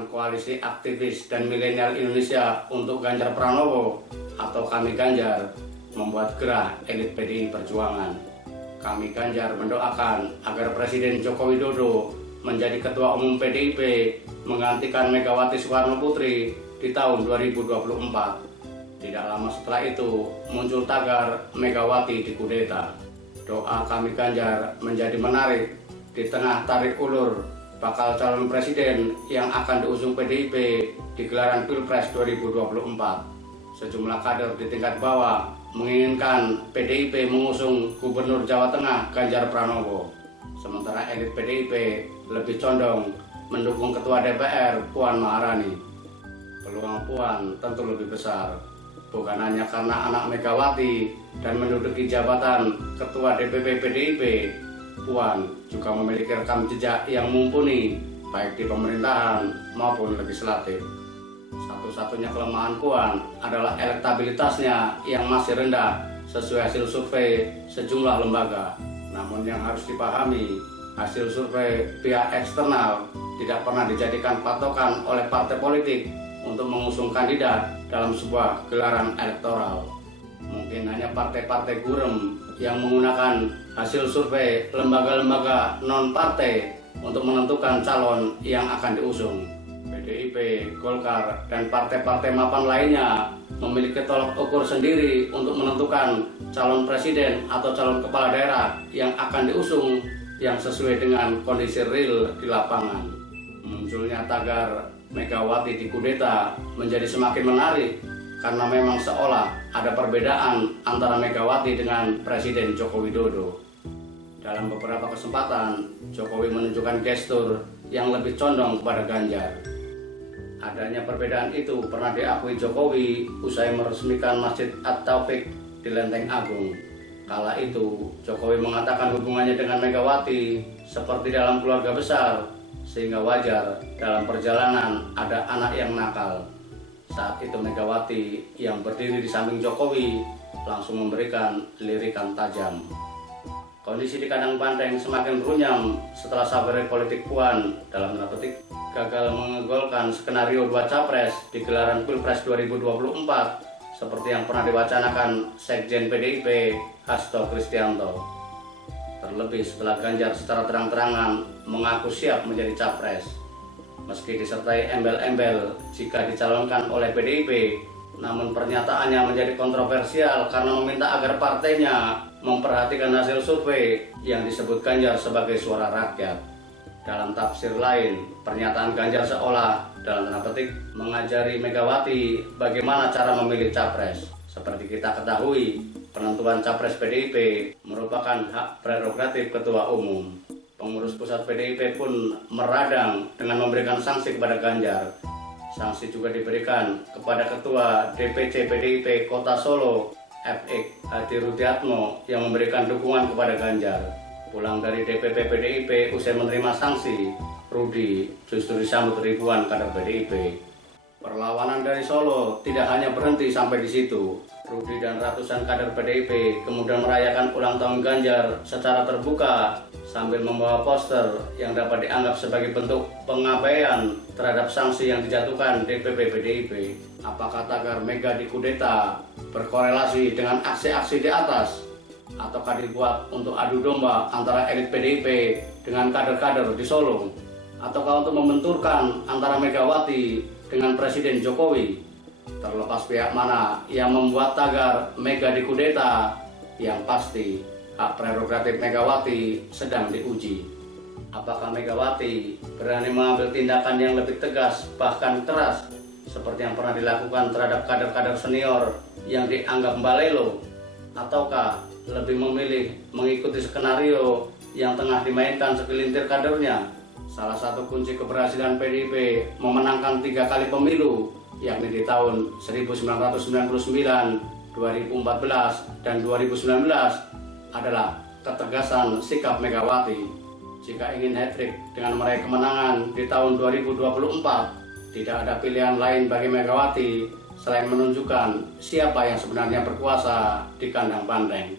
Gabungan Koalisi Aktivis dan Milenial Indonesia untuk Ganjar Pranowo atau Kami Ganjar membuat gerah elit PDI Perjuangan. Kami Ganjar mendoakan agar Presiden Joko Widodo menjadi Ketua Umum PDIP menggantikan Megawati Soekarnoputri di tahun 2024. Tidak lama setelah itu muncul tagar Megawati dikudeta. Doa Kami Ganjar menjadi menarik di tengah tarik ulur bakal calon presiden yang akan diusung PDIP di gelaran Pilpres 2024. Sejumlah kader di tingkat bawah menginginkan PDIP mengusung Gubernur Jawa Tengah Ganjar Pranowo. Sementara elit PDIP lebih condong mendukung Ketua DPR Puan Maharani. Peluang Puan tentu lebih besar, bukan hanya karena anak Megawati dan menduduki jabatan Ketua DPP PDIP. Puan juga memiliki rekam jejak yang mumpuni baik di pemerintahan maupun legislatif. Satu-satunya kelemahan Puan adalah elektabilitasnya yang masih rendah sesuai hasil survei sejumlah lembaga. Namun yang harus dipahami, hasil survei pihak eksternal tidak pernah dijadikan patokan oleh partai politik untuk mengusung kandidat dalam sebuah gelaran elektoral. Mungkin hanya partai-partai gurem yang menggunakan hasil survei lembaga-lembaga non-partai untuk menentukan calon yang akan diusung. PDIP, Golkar, dan partai-partai mapan lainnya memiliki tolak ukur sendiri untuk menentukan calon presiden atau calon kepala daerah yang akan diusung yang sesuai dengan kondisi real di lapangan. Munculnya tagar Megawati dikudeta menjadi semakin menarik karena memang seolah ada perbedaan antara Megawati dengan Presiden Joko Widodo. Dalam beberapa kesempatan, Jokowi menunjukkan gestur yang lebih condong kepada Ganjar. Adanya perbedaan itu pernah diakui Jokowi usai meresmikan Masjid At-Taufik di Lenteng Agung. Kala itu, Jokowi mengatakan hubungannya dengan Megawati seperti dalam keluarga besar, sehingga wajar dalam perjalanan ada anak yang nakal. Saat itu Megawati yang berdiri di samping Jokowi langsung memberikan lirikan tajam. Kondisi di kandang banteng semakin runyam setelah sabar politik Puan dalam tanda petik gagal mengegolkan skenario 2 capres di gelaran Pilpres 2024 seperti yang pernah diwacanakan Sekjen PDIP Hasto Kristianto. Terlebih setelah Ganjar secara terang-terangan mengaku siap menjadi capres. Meski disertai embel-embel jika dicalonkan oleh PDIP, namun pernyataannya menjadi kontroversial karena meminta agar partainya memperhatikan hasil survei yang disebut Ganjar sebagai suara rakyat. Dalam tafsir lain, pernyataan Ganjar seolah dalam tanda petik mengajari Megawati bagaimana cara memilih capres. Seperti kita ketahui, penentuan capres PDIP merupakan hak prerogatif Ketua Umum. Pengurus pusat PDIP pun meradang dengan memberikan sanksi kepada Ganjar. Sanksi juga diberikan kepada Ketua DPC PDIP Kota Solo, FX Hadi Rudiatmo, yang memberikan dukungan kepada Ganjar. Pulang dari DPP PDIP usai menerima sanksi, Rudi justru disambut ribuan kader PDIP. Perlawanan dari Solo tidak hanya berhenti sampai di situ. Rudi dan ratusan kader PDIP kemudian merayakan ulang tahun Ganjar secara terbuka sambil membawa poster yang dapat dianggap sebagai bentuk pengabaian terhadap sanksi yang dijatuhkan DPP PDIP. Apakah tagar Mega dikudeta berkorelasi dengan aksi-aksi di atas? Ataukah dibuat untuk adu domba antara elit PDIP dengan kader-kader di Solo? Ataukah untuk membenturkan antara Megawati dengan Presiden Jokowi? Terlepas pihak mana yang membuat tagar Mega dikudeta, yang pasti hak prerogatif Megawati sedang diuji. Apakah Megawati berani mengambil tindakan yang lebih tegas bahkan keras seperti yang pernah dilakukan terhadap kader-kader senior yang dianggap mbalelo? Ataukah lebih memilih mengikuti skenario yang tengah dimainkan segelintir kadernya? Salah satu kunci keberhasilan PDIP memenangkan 3 kali pemilu, yakni di tahun 1999, 2014, dan 2019 adalah ketegasan sikap Megawati. Jika ingin hat-trick dengan meraih kemenangan di tahun 2024, tidak ada pilihan lain bagi Megawati selain menunjukkan siapa yang sebenarnya berkuasa di kandang banteng.